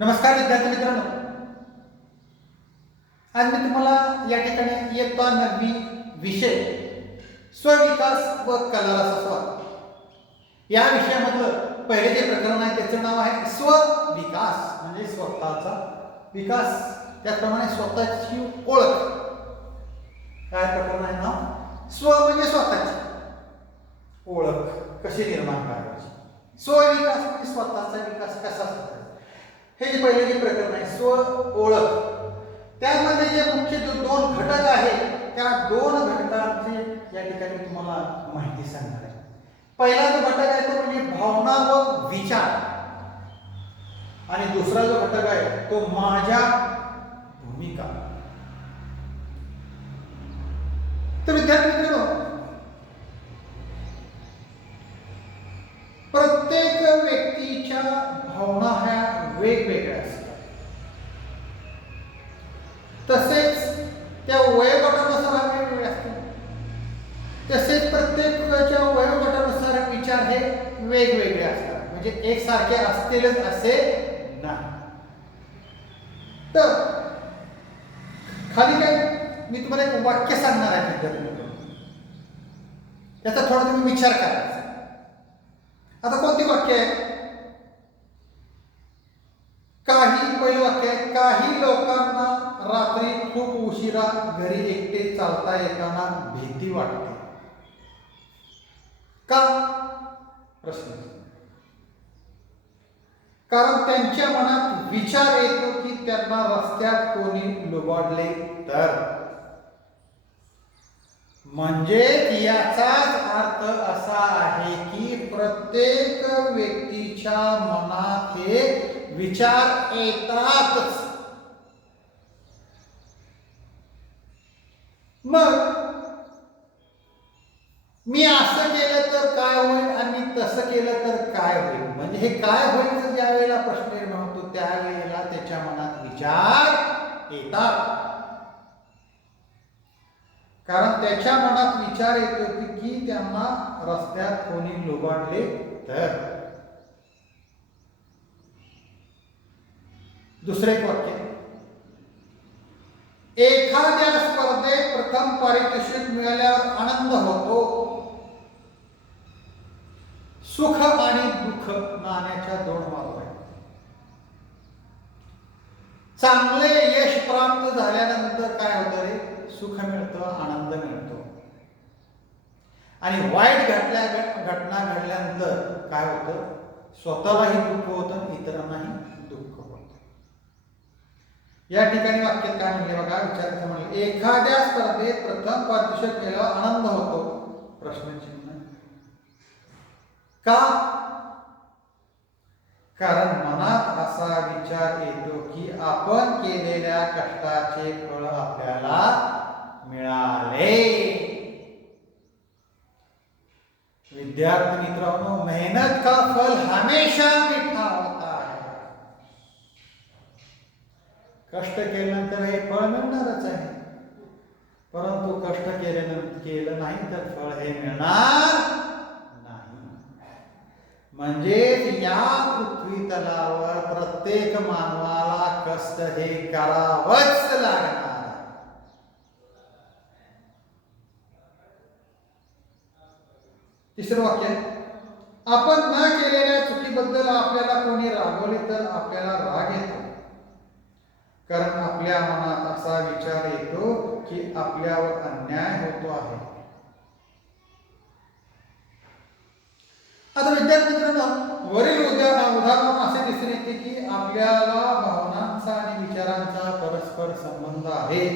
नमस्कार विद्यार्थी मित्रांनो, आज मी तुम्हाला या ठिकाणी इयत्ता 9वी विषय स्वविकास व कला रसस्वाद या विषयामधलं पहिले जे प्रकरण आहे त्याचं नाव आहे स्वविकास, म्हणजे स्वतःचा विकास, त्याचप्रमाणे स्वतःची ओळख. काय प्रकरण आहे नाव? स्व म्हणजे स्वतःची ओळख कशी निर्माण करायची. स्वविकास म्हणजे स्वतःचा विकास कसा करायचा, हे जे पहिले जे प्रकरण आहे स्व ओळख. त्यामध्ये जे मुख्य दोन घटक आहेत त्या दोन घटकांची या ठिकाणी तुम्हाला माहिती सांगणार आहे. पहिला जो घटक आहे तो म्हणजे भावना व विचार, आणि दुसरा जो घटक आहे तो माझ्या भूमिका. तर विद्यार्थी मित्रांनो, प्रत्येक व्यक्तीच्या भावना ह्या वेगवेगळ्या असतात. तसेच त्या वयोगटानुसार वेगवेगळे असतात. तसेच प्रत्येकाच्या वयोगटानुसार विचार हे वेगवेगळे असतात, म्हणजे एकसारखे असतीलच असे नाही. तर खाली काय मी तुम्हाला एक वाक्य सांगणार आहे विद्यार्थी, त्याचा थोडा तुम्ही विचार करायचा. आता कोणती वाक्य आहे? पहिलं वाक्य आहे, काही लोकांना रात्री खूप उशिरा घरी एकटे चालता येताना भीती वाटते. का? प्रश्न. कारण त्यांच्या मनात विचार येतो की त्यांना रस्त्यात कोणी लुबाडले तर. म्हणजे याचाच अर्थ असा आहे की प्रत्येक व्यक्तीच्या मनात हे विचार येतातच. मग मी असं केलं तर काय होईल आणि तसं केलं तर काय होईल, म्हणजे हे काय होईल ज्या वेळेला प्रश्न निर्माण होतो त्यावेळेला त्याच्या मनात विचार येतात. कारण त्याच्या मनात विचार येतो की त्यांना रस्त्यात कोणी लुबाडले तर. दुसरे वाक्य, एखाद्या स्पर्धेत प्रथम पारितोषिक मिळाल्यावर आनंद होतो. सुख आणि दुःख नाण्याच्या दोन बाजू आहेत. चांगले यश प्राप्त झाल्यानंतर काय होतं रे? सुख मिळतं, आनंद मिळतो. आणि वाईट घटना घडल्यानंतर काय होतं? स्वतःलाही दुःख होतं, इतरांनाही दुःख होतं. या ठिकाणी वाक्यात काय म्हणले बघा, विचारायचं म्हणले, एखाद्या स्पर्धेत प्रथम पारितोषिक मिळाल्यावर आनंद होतो. प्रश्नचिन्ह. का? कारण मनात असा विचार येतो की आपण केलेल्या कष्टाचे फळ आपल्याला मिळाले. विद्यार्थी मित्रांनो, मेहनत का फल हमेशा मीठा होता है. कष्ट केल्यानंतर हे फळ मिळणारच आहे, परंतु कष्ट केलं नाही तर फळ हे मिळणार नाही. म्हणजे या पृथ्वी तलावर प्रत्येक मानवाला कष्ट हे करावंच लागणार. तिसरं वाक्य, आपण न केलेल्या चुकीबद्दल आपल्याला कोणी रागवले तर आपल्याला राग येतो. कारण आपल्या मनात असा विचार येतो की आपल्यावर अन्याय होतो आहे. आता विद्यार्थी मित्रांनो, वरील उदाहरण असे दिसून येते की आपल्याला भावनांचा आणि विचारांचा परस्पर संबंध आहे.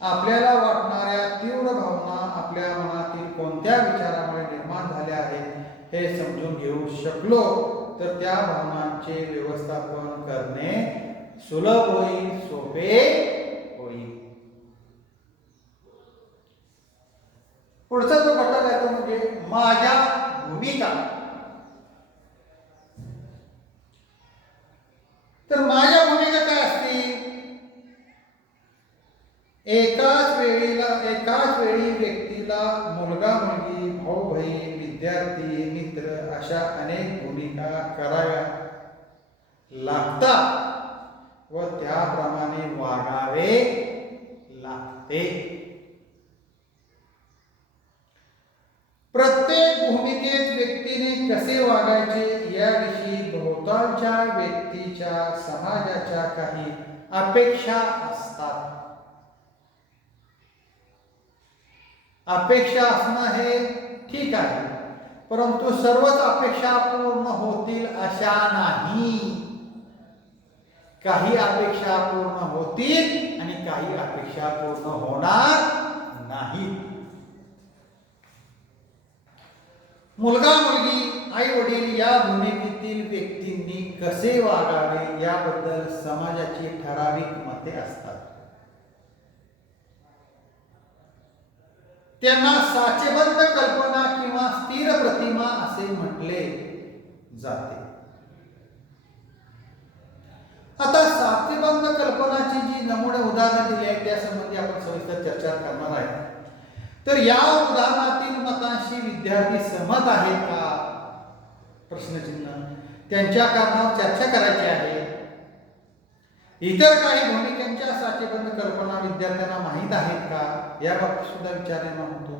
आपल्याला वाटणाऱ्या तीव्र भावना आपल्या मनातील कोणत्या विचारामुळे निर्माण झाल्या आहेत हे समजून घेऊ शकलो तर त्या भावनांचे व्यवस्थापन करणे सुलभ होईल, सोपे होईल. पुढचा जो घटक आहे तो म्हणजे माझ्या भूमिका. तर माझ्या भूमिका काय असतील? एकाच वेळी व्यक्तीला मुलगा मुलगी, भाऊ बहीण, विद्यार्थी, मित्र अशा अनेक भूमिका कराव्या लागतात व त्याप्रमाणे वागावे लागते. प्रत्येक भूमिकेत व्यक्तीने कसे वागायचे याविषयी भोवतालच्या व्यक्तीच्या समाजाच्या काही अपेक्षा असतात. अपेक्षा असणं हे ठीक आहे, परंतु सर्वच अपेक्षा पूर्ण होतील अशा नाही. काही अपेक्षा पूर्ण होतील आणि काही अपेक्षा पूर्ण होणार नाहीत. मुलगा मुलगी आई वडील या भूमिकेतील व्यक्तींनी कसे वागावे याबद्दल समाजाची ठराविक मते असतात. त्यांना साचेबद्ध कल्पना किंवा स्थिर प्रतिमा असे म्हटले जाते. आता साचेबद्ध कल्पनाची जी नमुने उदाहरण दिली आहे त्यासंबंधी आपण सविस्तर चर्चा करणार आहे. तर या उदाहरणातील मतांशी विद्यार्थी सहमत आहेत का? प्रश्नचिन्ह. त्यांच्या कारणावर चर्चा करायची आहे. इतर काही भूमिकांच्या साचेबद्ध कल्पना विद्यार्थ्यांना माहीत आहेत का याबाबत सुद्धा विचार निर्माण होतो.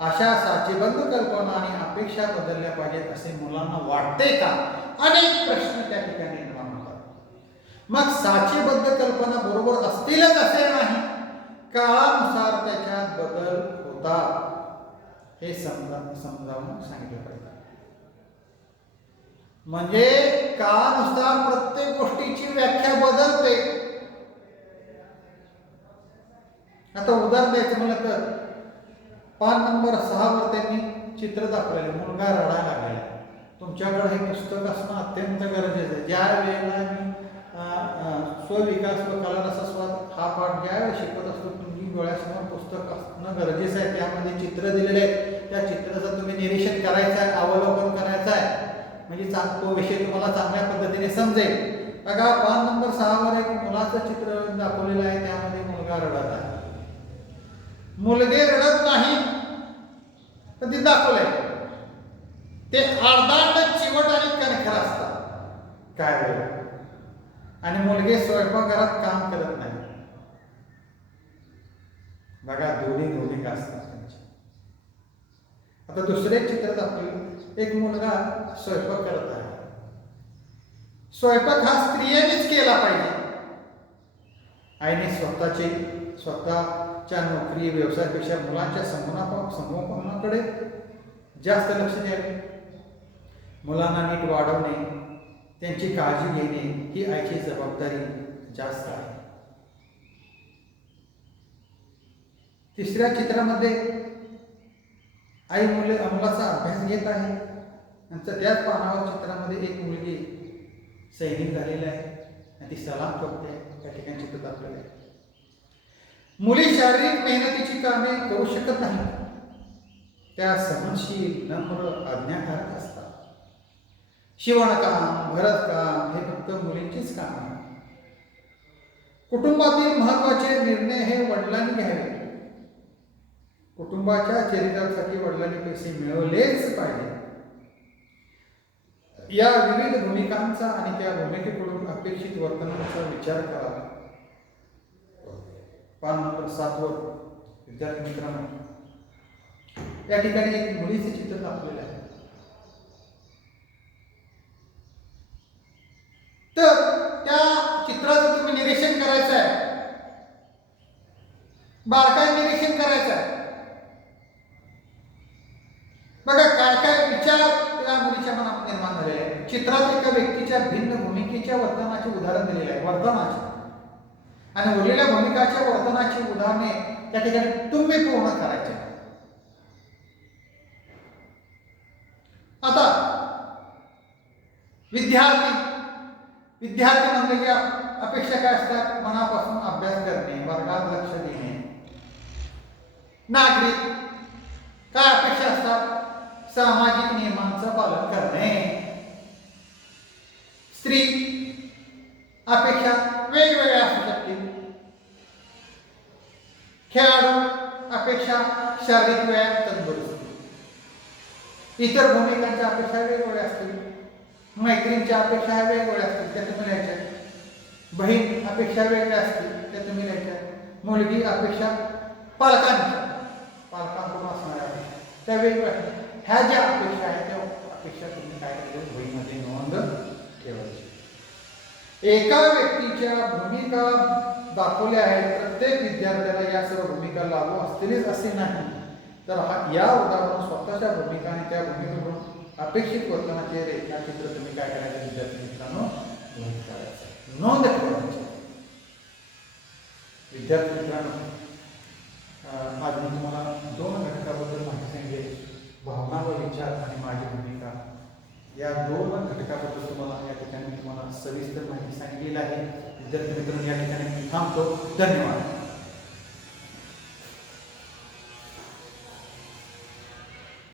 अशा साचेबद्ध कल्पना आणि अपेक्षा बदलल्या पाहिजेत असे मुलांना वाटते का? अनेक प्रश्न त्या ठिकाणी निर्माण होतात. मग साचेबद्ध कल्पना बरोबर असतीलच असे नाही, काळानुसार त्याच्यात बदल होतात हे समजावून सांगितलं पाहिजे. म्हणजे काळानुसार प्रत्येक गोष्टीची व्याख्या बदलते. आता उदाहरण द्यायचं म्हणलं तर पान नंबर 6 वर त्यांनी चित्र दाखवलेलं. मुलगा रडायला लागलेला. तुमच्याकडे हे पुस्तक असणं अत्यंत गरजेचं आहे. ज्या वेळेला मी स्वविकास व कलारसास्वाद हा पाठ ज्या वेळेला शिकवत असतो तुम्ही डोळ्यासमोर पुस्तक असणं गरजेचं आहे. त्यामध्ये चित्र दिलेले आहे. त्या चित्राचं तुम्ही निरीक्षण करायचं आहे, अवलोकन करायचं आहे, म्हणजे तो विषय तुम्हाला चांगल्या पद्धतीने समजेल. बघा पान नंबर 6 वर एक मुलाचं चित्र दाखवलेलं आहे. त्यामध्ये मुलगा रडत आहे. मुलगे रडत नाही पण ते दाखवलंय ते अर्धांड चिवट आणि कणखर असतात काय वेळ. आणि मुलगे स्वयंपाकघरात काम करत नाही. बघा दोन्ही भूमिका असतात त्यांची. आता दुसरे चित्र दाखवलं. एक मुलगा स्वयंपाक करत आहे. स्वयंपाक हा स्त्रियांनीच केला पाहिजे. आईने स्वतःच्या नोकरी व्यवसायापेक्षा मुलांच्या संगोपनाकडे जास्त लक्ष द्यावे. मुलांना नीट वाढवणे, त्यांची काळजी घेणे ही आईची जबाबदारी जास्त आहे. तिसऱ्या चित्रामध्ये आई मुलाचा अभ्यास घेत आहे. नंतर त्याच पानावर चित्रामध्ये एक मुलगी सैनिक झालेली आहे आणि ती सलाम करते. त्या ठिकाणी चित्र दाखवलेलं आहे. मुली शारीरिक मेहनतीची कामे करू शकत नाही. त्या सहनशील, नम्र, आज्ञाकारक असतात. शिवणकाम, भरतकाम हे फक्त मुलींचीच काम आहे. कुटुंबातील महत्त्वाचे निर्णय हे वडिलांनी घ्यावे. कुटुंबाच्या चरित्रासाठी वडिलांनी पैसे मिळवलेच पाहिजे. या विविध भूमिकांचा आणि त्या भूमिकेकडून अपेक्षित वर्तनाचा विचार करा. पान नंबर 7 वर विद्यार्थी मित्रांनो या ठिकाणी एक मुलीचे चित्र दाखवलेले आहे. तर त्या चित्राचं तुम्ही निरीक्षण करायचं आहे, बारकाईने निरीक्षण करायचं आहे. बघा काय काय विचार त्या मुलीच्या मनात निर्माण झालेले आहेत. चित्रात एका व्यक्तीच्या भिन्न भूमिकेच्या वर्तनाचे उदाहरण दिलेले आहे. वर्तनाचे आणि उरलेल्या भूमिकाच्या वर्तनाची उदाहरणे त्या ठिकाणी तुम्ही पूर्ण करायचे. आता विद्यार्थी म्हणजे की अपेक्षा काय असतात? मनापासून अभ्यास करणे, वर्गात लक्ष देणे. नागरिक काय अपेक्षा असतात? सामाजिक नियमांचं पालन करणे. स्त्री अपेक्षा वेगवेगळ्या असू शकतील. खेळाडू अपेक्षा शारीरिक व्यायाम, तंदुरुस्ती. इतर भूमिकांच्या अपेक्षा वेगवेगळ्या असतील. मैत्रिणींच्या अपेक्षा ह्या वेगवेगळ्या असतील, त्या तुम्ही लिहायच्या. बहीण अपेक्षा वेगळ्या असतील, त्या तुम्ही लिहायच्या. मुलगी अपेक्षा पालकांकडून असणाऱ्या अपेक्षा त्या वेगवेगळ्या असतील. ह्या ज्या अपेक्षा आहेत त्या अपेक्षा तुम्ही काय करायचं, वहीमध्ये नोंद ठेवायची. एका व्यक्तीच्या भूमिका दाखवल्या आहेत. प्रत्येक विद्यार्थ्याला या सर्व भूमिका लागू असतीलच असे नाही. तर या उदाहरणात स्वतःच्या भूमिका आणि त्या भूमिकेकडून अपेक्षित वर्तनाचे रेखाचित्र तुम्ही काय करायचं विद्यार्थी मित्रांनो, नोंद करायचं, नोंद ठेवायची. विद्यार्थी मित्रांनो, आज मी तुम्हाला 2 घटकाबद्दल माहिती सांगितली. भावना व विचार आणि माझी भूमिका या 2 घटकाबद्दल तुम्हाला या ठिकाणी तुम्हाला सविस्तर माहिती सांगितलेली आहे. विद्यार्थी मित्रांनो, या ठिकाणी मी थांबतो. धन्यवाद.